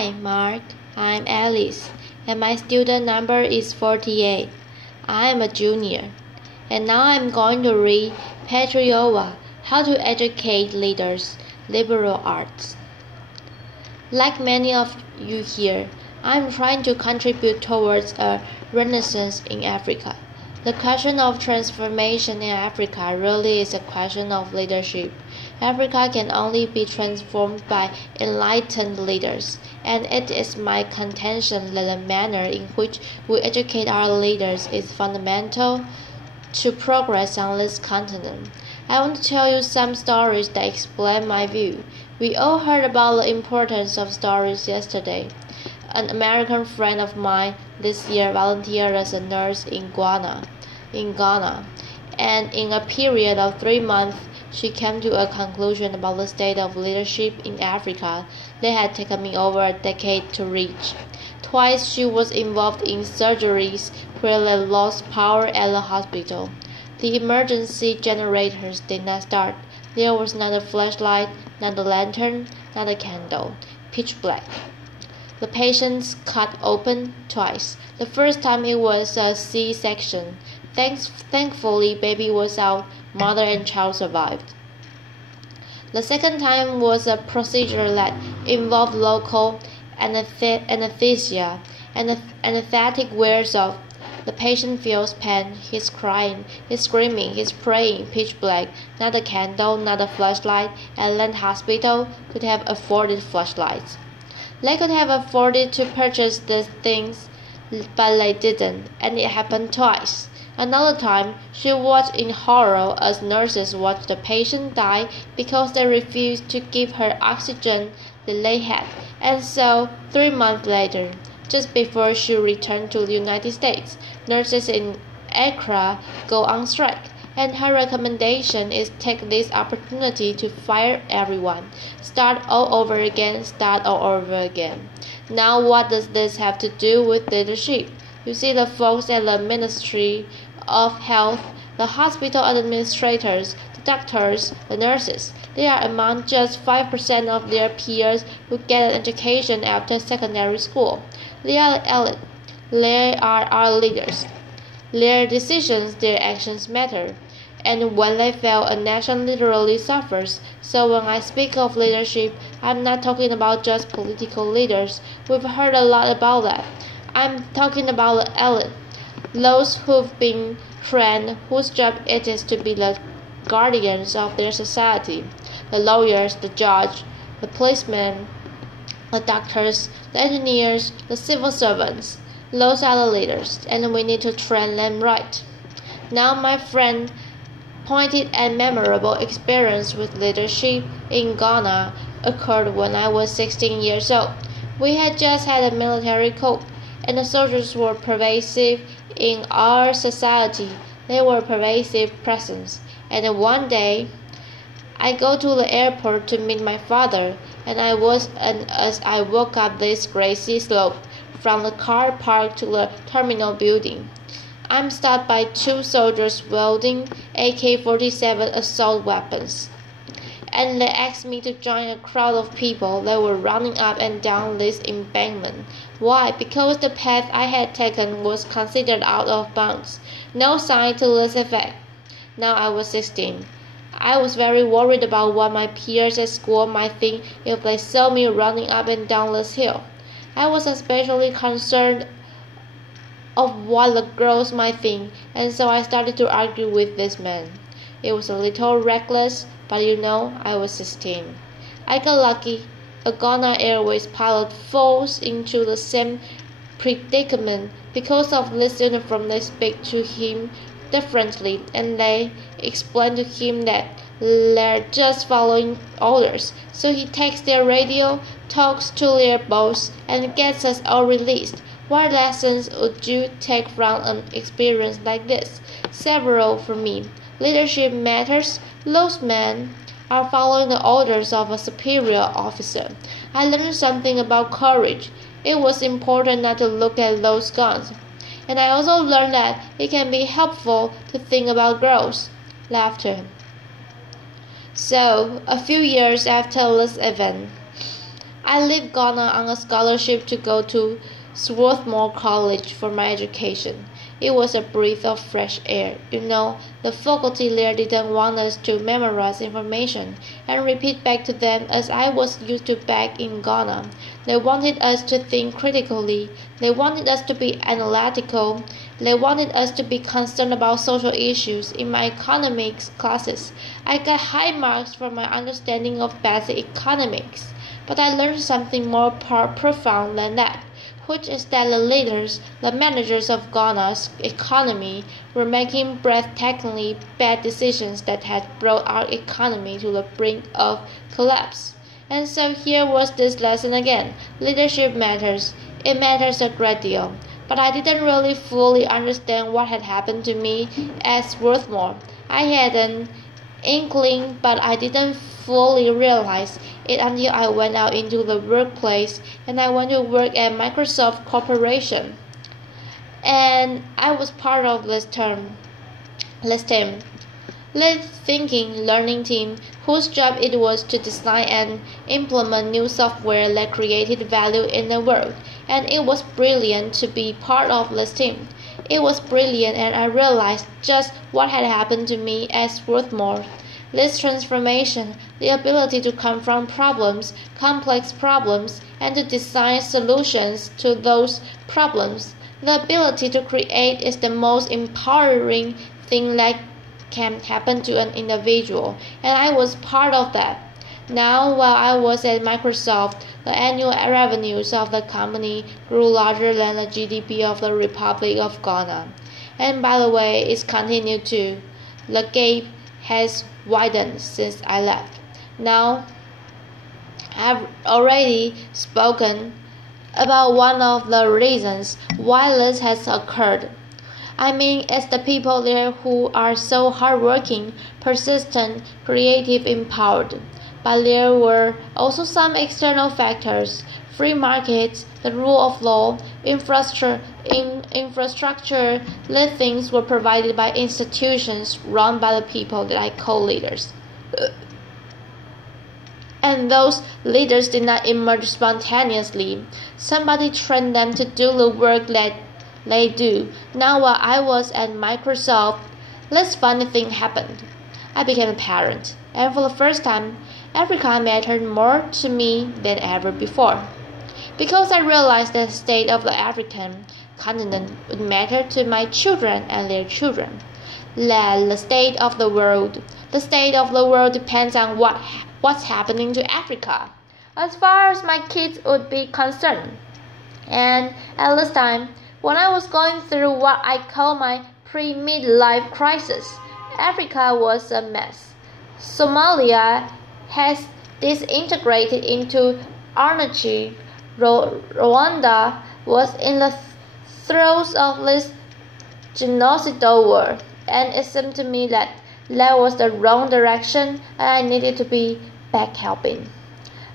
Hi, Mark. I'm Alice, and my student number is 48. I'm a junior, and now I'm going to read Awuah, How to Educate Leaders, Liberal Arts. Like many of you here, I'm trying to contribute towards a renaissance in Africa. The question of transformation in Africa really is a question of leadership. Africa can only be transformed by enlightened leaders, and it is my contention that the manner in which we educate our leaders is fundamental to progress on this continent. I want to tell you some stories that explain my view. We all heard about the importance of stories yesterday. An American friend of mine this year volunteered as a nurse in Ghana, and in a period of 3 months, she came to a conclusion about the state of leadership in Africa that had taken me over a decade to reach. Twice she was involved in surgeries where they lost power at the hospital. The emergency generators did not start. There was not a flashlight, not a lantern, not a candle. Pitch black. The patients cut open twice. The first time it was a C-section. Thankfully, baby was out. Mother and child survived. The second time was a procedure that involved local anesthesia. Anesthetic wears off. The patient feels pain. He's crying. He's screaming. He's praying. Pitch black. Not a candle. Not a flashlight. Atlanta Hospital could have afforded flashlights. They could have afforded to purchase these things, but they didn't, and it happened twice. Another time, she watched in horror as nurses watched the patient die because they refused to give her oxygen that they had. And so, 3 months later, just before she returned to the United States, nurses in Accra go on strike. And her recommendation is take this opportunity to fire everyone. Start all over again. Now what does this have to do with leadership? You see, the folks at the Ministry of Health, the hospital administrators, the doctors, the nurses, they are among just 5% of their peers who get an education after secondary school. They are the elite. They are our leaders. Their decisions, their actions matter. And when they fail, a nation literally suffers. So when I speak of leadership, I'm not talking about just political leaders. We've heard a lot about that. I'm talking about the elite, those who've been trained, whose job it is to be the guardians of their society. The lawyers, the judge, the policemen, the doctors, the engineers, the civil servants. Those are the leaders, and we need to train them right. Now, my friend pointed and memorable experience with leadership in Ghana occurred when I was 16 years old. We had just had a military coup, and the soldiers were pervasive in our society. They were a pervasive presence. And one day, I go to the airport to meet my father, and as I walk up this grassy slope from the car park to the terminal building, I'm stopped by 2 soldiers wielding AK-47 assault weapons, and they asked me to join a crowd of people that were running up and down this embankment. Why? Because the path I had taken was considered out of bounds. No sign to this effect. Now I was 16. I was very worried about what my peers at school might think if they saw me running up and down this hill. I was especially concerned of what the girls might think, and so I started to argue with this man. It was a little reckless, but I was 16. I got lucky. A Ghana Airways pilot falls into the same predicament. Because of this uniform, they speak to him differently, and they explain to him that they're just following orders. So he takes their radio, talks to their boss, and gets us all released. What lessons would you take from an experience like this? Several for me. Leadership matters. Those men are following the orders of a superior officer. I learned something about courage. It was important not to look at those guns. And I also learned that it can be helpful to think about girls. So, a few years after this event, I left Ghana on a scholarship to go to Swarthmore College for my education. It was a breath of fresh air. The faculty there didn't want us to memorize information and repeat back to them as I was used to back in Ghana. They wanted us to think critically. They wanted us to be analytical. They wanted us to be concerned about social issues. In my economics classes, I got high marks for my understanding of basic economics. But I learned something more profound than that, which is that the leaders, the managers of Ghana's economy, were making breathtakingly bad decisions that had brought our economy to the brink of collapse. And so here was this lesson again. Leadership matters. It matters a great deal. But I didn't really fully understand what had happened to me at Swarthmore. I had an inkling, but I didn't fully realize it until I went out into the workplace and I went to work at Microsoft Corporation. And I was part of this thinking learning team whose job it was to design and implement new software that created value in the world. And it was brilliant to be part of this team. It was brilliant, and I realized just what had happened to me at Swarthmore. This transformation, the ability to confront problems, complex problems, and to design solutions to those problems, the ability to create is the most empowering thing that can happen to an individual, and I was part of that. Now, while I was at Microsoft, the annual revenues of the company grew larger than the GDP of the Republic of Ghana. And by the way, it's continued to. The gap has widened since I left. Now, I've already spoken about one of the reasons why this has occurred. I mean, it's the people there who are so hardworking, persistent, creative, empowered. But there were also some external factors: free markets, the rule of law, infrastructure. These things were provided by institutions run by the people that I call leaders. And those leaders did not emerge spontaneously. Somebody trained them to do the work that they do. Now, while I was at Microsoft, this funny thing happened. I became a parent, and for the first time, Africa mattered more to me than ever before. Because I realized that the state of the African continent would matter to my children and their children. The state of the world depends on what's happening to Africa, as far as my kids would be concerned. And at this time, when I was going through what I call my pre-midlife crisis, Africa was a mess. Somalia has disintegrated into anarchy. Rwanda was in the throes of this genocidal war, and it seemed to me that was the wrong direction and I needed to be back helping.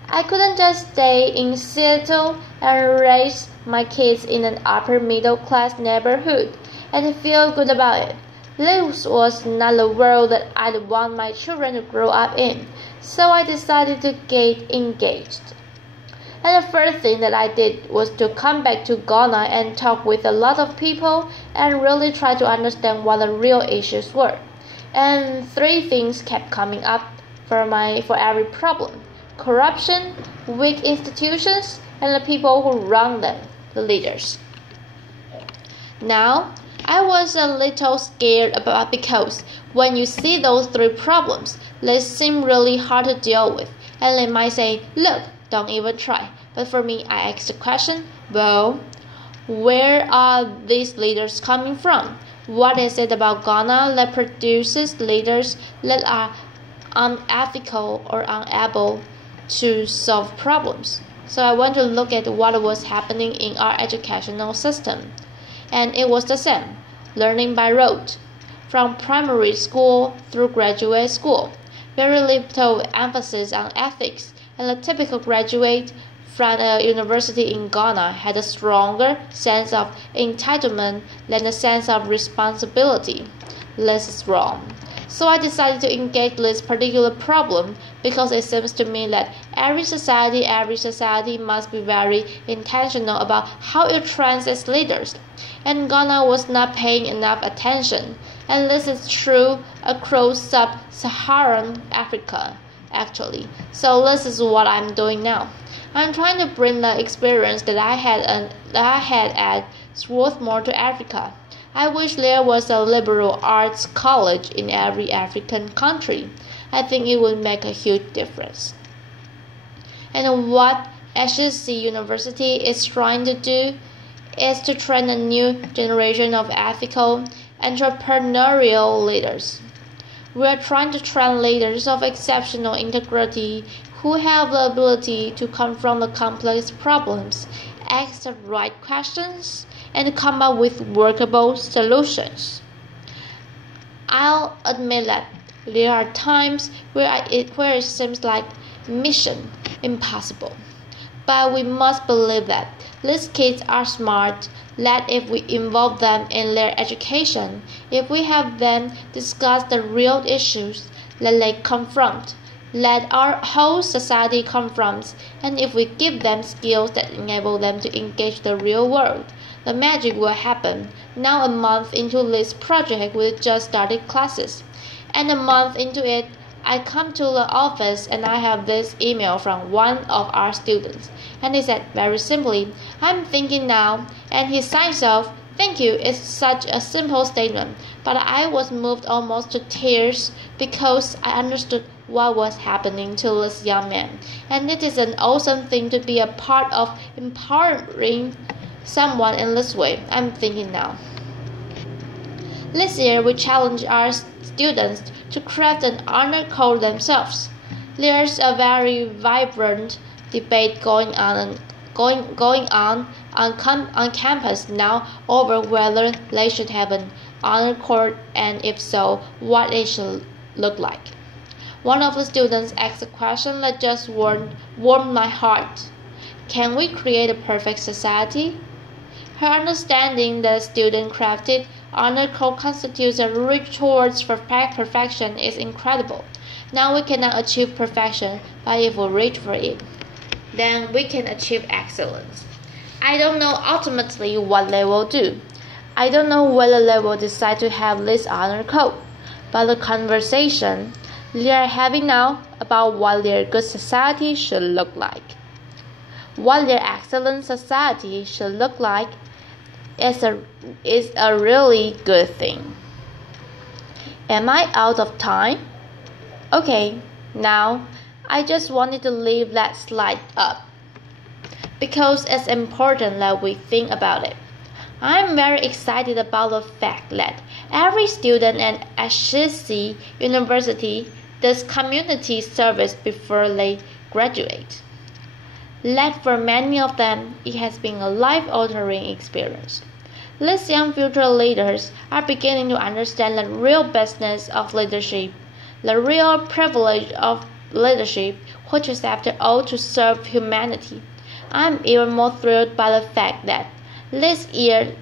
I couldn't just stay in Seattle and raise my kids in an upper middle class neighborhood and feel good about it. This was not the world that I'd want my children to grow up in, so I decided to get engaged. And the first thing that I did was to come back to Ghana and talk with a lot of people and really try to understand what the real issues were. And three things kept coming up for every problem: corruption, weak institutions, and the people who run them, the leaders. Now, I was a little scared because when you see those three problems, they seem really hard to deal with, and they might say, "Look, don't even try." But for me, I asked the question, well, where are these leaders coming from? What is it about Ghana that produces leaders that are unethical or unable to solve problems? So I went to look at what was happening in our educational system. And it was the same, learning by rote, from primary school through graduate school. Very little emphasis on ethics, and the typical graduate from a university in Ghana had a stronger sense of entitlement than a sense of responsibility. This is wrong. So I decided to engage this particular problem because it seems to me that every society must be very intentional about how it trains its leaders. And Ghana was not paying enough attention. And this is true across sub-Saharan Africa, actually. So this is what I'm doing now. I'm trying to bring the experience that I had at Swarthmore to Africa. I wish there was a liberal arts college in every African country. I think it would make a huge difference. And what HSC University is trying to do is to train a new generation of ethical, entrepreneurial leaders. We are trying to train leaders of exceptional integrity who have the ability to confront the complex problems, ask the right questions, and come up with workable solutions. I'll admit that there are times where it seems like mission impossible. But we must believe that these kids are smart, that if we involve them in their education, if we have them discuss the real issues that they confront, that our whole society confronts, and if we give them skills that enable them to engage the real world, the magic will happen. Now a month into this project, we just started classes. And a month into it, I come to the office and I have this email from one of our students. And he said very simply, "I'm thinking now," and he signs off, "Thank you." It's such a simple statement, but I was moved almost to tears because I understood what was happening to this young man. And it is an awesome thing to be a part of empowering someone in this way. I'm thinking now. This year we challenge our students to craft an honor code themselves. There's a very vibrant debate going on campus now over whether they should have an honor code, and if so, what it should look like. One of the students asked a question that just warmed my heart. Can we create a perfect society? Her understanding that a student-crafted honor code constitutes a reach towards perfection is incredible. Now we cannot achieve perfection, but if we reach for it, then we can achieve excellence. I don't know ultimately what they will do. I don't know whether they will decide to have this honor code, but the conversation they are having now about what their good society should look like, what their excellent society should look like, is a really good thing. Am I out of time? Okay, now I just wanted to leave that slide up because it's important that we think about it. I'm very excited about the fact that every student at HSC University does community service before they graduate. That for many of them, it has been a life-altering experience. These young future leaders are beginning to understand the real business of leadership, the real privilege of leadership, which is after all to serve humanity. I'm even more thrilled by the fact that this year,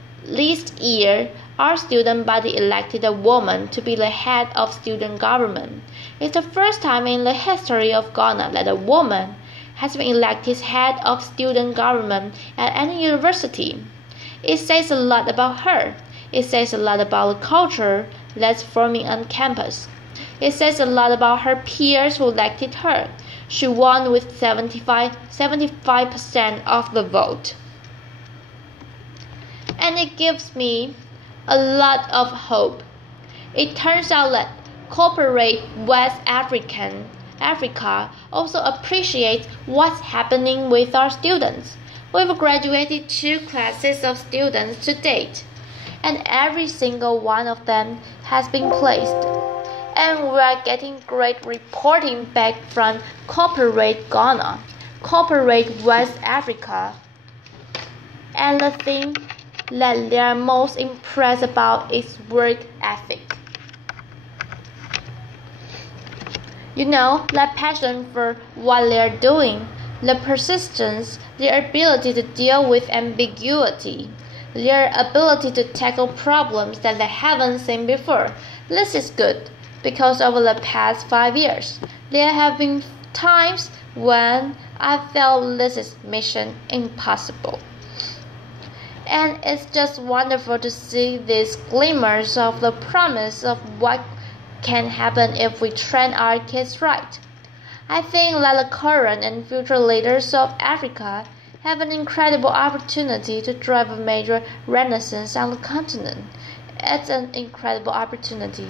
our student body elected a woman to be the head of student government. It's the first time in the history of Ghana that a woman has been elected head of student government at any university. It says a lot about her. It says a lot about the culture that's forming on campus. It says a lot about her peers who elected her. She won with 75% of the vote. And it gives me a lot of hope. It turns out that corporate West Africa also appreciates what's happening with our students. We've graduated 2 classes of students to date, and every single one of them has been placed. And we are getting great reporting back from corporate Ghana, corporate West Africa, and the thing that they are most impressed about is work ethic. You know, that passion for what they are doing, the persistence, their ability to deal with ambiguity, their ability to tackle problems that they haven't seen before. This is good. because over the past 5 years, there have been times when I felt this is mission impossible. And it's just wonderful to see these glimmers of the promise of what can happen if we train our kids right. I think that the current and future leaders of Africa have an incredible opportunity to drive a major renaissance on the continent. It's an incredible opportunity.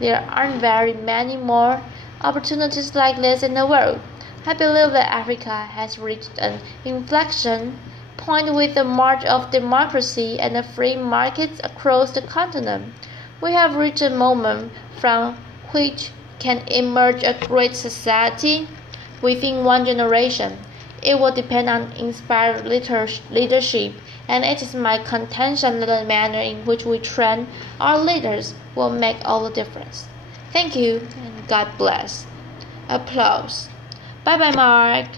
There aren't very many more opportunities like this in the world. I believe that Africa has reached an inflection point with the march of democracy and the free markets across the continent. We have reached a moment from which can emerge a great society within one generation. It will depend on inspired leadership, and it is my contention that the manner in which we train our leaders will make all the difference. Thank you, and God bless. Applause. Bye bye, Mark.